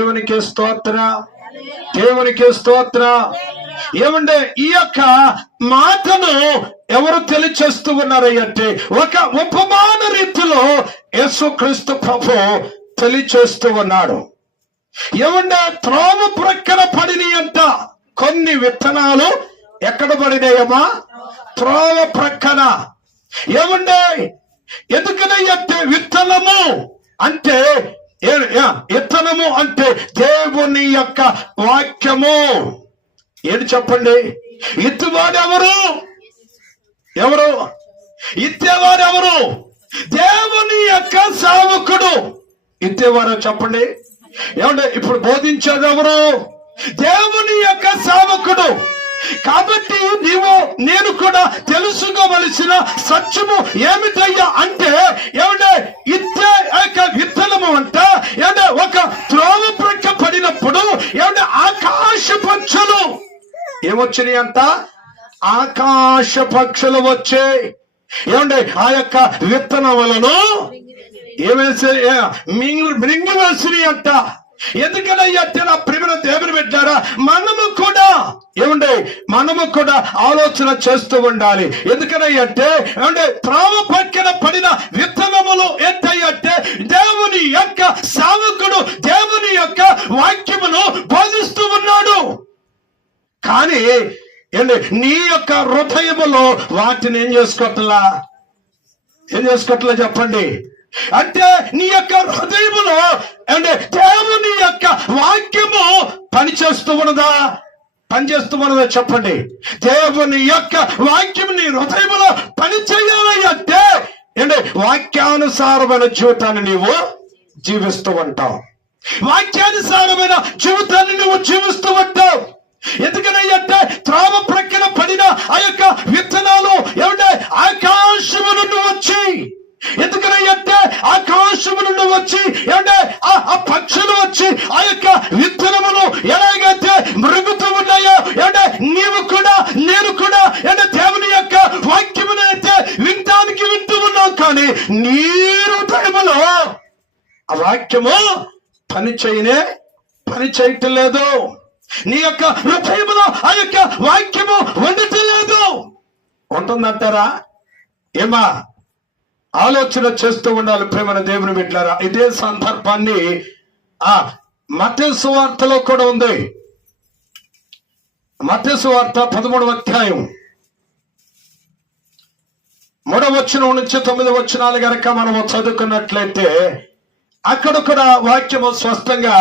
దేవునికి స్తోత్ర, దేవునికి స్తోత్ర. ఏమంటే ఈ యొక్క మాటను ఎవరు తెలియచేస్తూ ఉన్నారంటే ఒక ఉపమాన రీతిలో యేసుక్రీస్తు ప్రభు తెలియచేస్తూ ఉన్నాడు. ఏమంటే త్రోవ ప్రక్కన పడినాయి అంట కొన్ని విత్తనాలు. ఎక్కడ పడినాయమ్మా? త్రోవ ప్రక్కన. ఏమంటే ఎందుకనంటే విత్తనము అంటే విత్తనము అంటే దేవుని యొక్క వాక్యము. ఏంటి చెప్పండి? ఇత్తువాడు ఎవరు? ఎవరు ఇత్తేవారు? ఎవరు? దేవుని యొక్క సేవకుడు. ఇత్తేవారు చెప్పండి. ఏమంటే ఇప్పుడు బోధించేది ఎవరు? దేవుని యొక్క సేవకుడు. కాబట్టి నీవు నేను కూడా తెలుసుకోవలసిన సత్యము ఏమిటయ్యా అంటే ఏమంటే ఇత్తే విత్తనము అంట ఏమంటే ఒక త్రోవ ప్రక్క పడినప్పుడు ఏమంటే ఆకాశ పక్షులు ఏమొచ్చినాయి అంట? ఆకాశ పక్షులు వచ్చాయి. ఏమంటే ఆ యొక్క విత్తనములను ఏమేసి మింగి వేసినాయి అంట. ఎందుకనయ్యా నా ప్రేమను దేవుని పెట్టారా? మనము కూడా ఏమంటే మనము కూడా ఆలోచన చేస్తూ ఉండాలి. ఎందుకనయ్యంటే ఏమంటే త్రోవ పక్కన పడిన విత్తనములు ఏంటంటే దేవుని యొక్క సేవకుడు దేవుని యొక్క వాక్యమును బోధిస్తూ ఉన్నాడు. కానీ నీ యొక్క హృదయములో వాటిని ఏం చేసుకోవట్లా చెప్పండి. అంటే నీ యొక్క హృదయములో అంటే దేవుని యొక్క వాక్యము పనిచేస్తూ ఉన్నదా చెప్పండి. దేవుని యొక్క వాక్యం నీ హృదయములో పని చేయాలి అంటే వాక్యానుసారమైన జీవితాన్ని నీవు జీవిస్తూ ఉంటావు. వాక్యానుసారమైన జీవితాన్ని నువ్వు జీవిస్తూ ఉంటావు. ఎందుకనంటే త్రోవ ప్రక్కన పడిన ఆ యొక్క విత్తనాలు ఏమంటే ఆకాశము నుండి వచ్చి ఎందుకనంటే ఆకాశము నుండి వచ్చి ఏమంటే ఆ పక్షులు వచ్చి ఆ యొక్క విత్తనములు ఎలాగైతే మృగుతూ ఉన్నాయో ఏమంటే నీవు కూడా నేను కూడా అంటే దేవుని యొక్క వాక్యమును అయితే వినటానికి వింటూ ఉన్నాం. కానీ నీ హృదయములో ఆ వాక్యము పని చేయటం లేదు. నీ యొక్క హృదయములో ఆ యొక్క వాక్యము ఉండటం లేదు. ఉంటుందంటారా? ఏమా ఆలోచన చేస్తూ ఉండాలి ప్రేమన దేవుని బిడ్డలారా. ఇదే సందర్భాన్ని మత్తయి సువార్తలో కూడా ఉంది. మత్తయి సువార్త 13వ అధ్యాయం 3వ వచనం నుంచి 9వ వచనాలు గనక మనము చదువుకున్నట్లయితే అక్కడ కూడా వాక్యము స్పష్టంగా